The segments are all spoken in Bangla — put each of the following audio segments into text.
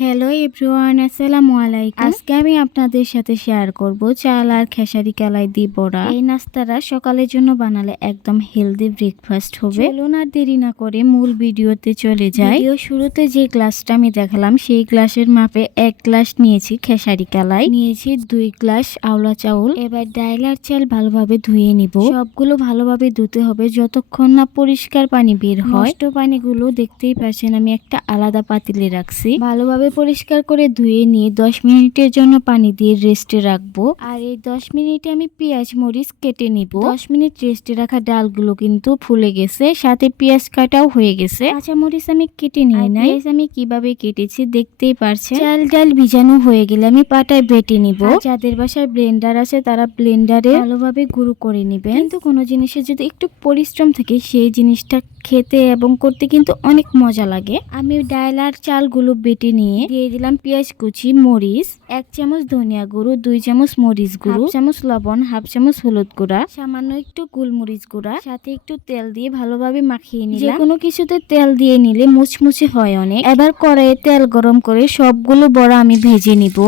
হ্যালো এভরিওয়ান, আসসালামু আলাইকুম। আজকে আমি আপনাদের সাথে শেয়ার করব চাল আর খেসারি কালাই দিয়ে বড়া। এই নাস্তাটা সকালের জন্য বানালে একদম হেলদি ব্রেকফাস্ট হবে। চলুন আর দেরি না করে মূল ভিডিওতে চলে যাই। ভিডিও শুরুতে যে গ্লাসটা আমি দেখালাম সেই গ্লাসের মাপে 1 গ্লাস নিয়েছি খেসারি কালাই, নিয়েছি 2 গ্লাস আওলা চাউল। এবার ডাল আর চাল ভালোভাবে ধুয়ে নিব। সবগুলো ভালোভাবে ধুতে হবে যতক্ষণ না পরিষ্কার পানি বের হয়। নষ্ট পানিগুলো দেখতেই পাচ্ছেন আমি একটা আলাদা পাতিলে রাখছি। ভালোভাবে পরিষ্কার করে ধুয়ে নিয়ে 10 মিনিটের জন্য পানি দিয়ে রেস্টে রাখবো। আর এই 10 মিনিটে আমি পেঁয়াজ মরিচ কেটে নিব। 10 মিনিট রেস্টে রাখা ডালগুলো কিন্তু ফুলে গেছে, সাথে পেঁয়াজ কাটাও হয়ে গেছে। কাঁচা মরিচ আমি কেটে নিই নাই। পেঁয়াজ আমি কিভাবে কেটেছি দেখতেই পারছেন। চাল ডাল ভিজানো হয়ে গেলে আমি পাটায় বেটে নিব। যাদের বাসায় ব্লেন্ডার আছে তারা ব্লেন্ডারে ভালোভাবে গুঁড়ো করে নিবেন। কিন্তু কোনো জিনিসের যদি একটু পরিশ্রম থাকে সেই জিনিসটা খেতে এবং করতে কিন্তু অনেক মজা লাগে। আমি ডাল আর চালগুলো বেটে নিয়ে দিয়ে দিলাম পেঁয়াজ কুচি, মরিচ, 1 চামচ ধনিয়া গুঁড়ো, 2 চামচ মরিচ গুঁড়ো, 1 চামচ লবণ, 1/2 চামচ হলুদ গুঁড়া, সামান্য একটু গোলমরিচ গুঁড়া, সাথে একটু তেল দিয়ে ভালোভাবে মাখিয়ে নিলাম। যে কোনো কিছুতে তেল দিয়ে নিলে মুচমুচে হয় অনেক। এবার কড়াইয়ে তেল গরম করে সবগুলো বড়া আমি ভেজে নিব।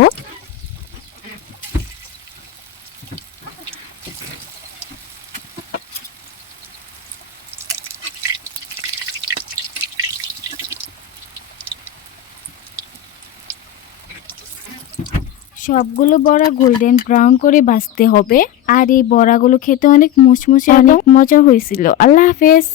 সবগুলো বড়া গোল্ডেন ব্রাউন করে ভাজতে হবে। আর এই বড়াগুলো খেতে অনেক মুচমুচে, অনেক মজা হয়েছিল। আল্লাহ হাফেজ।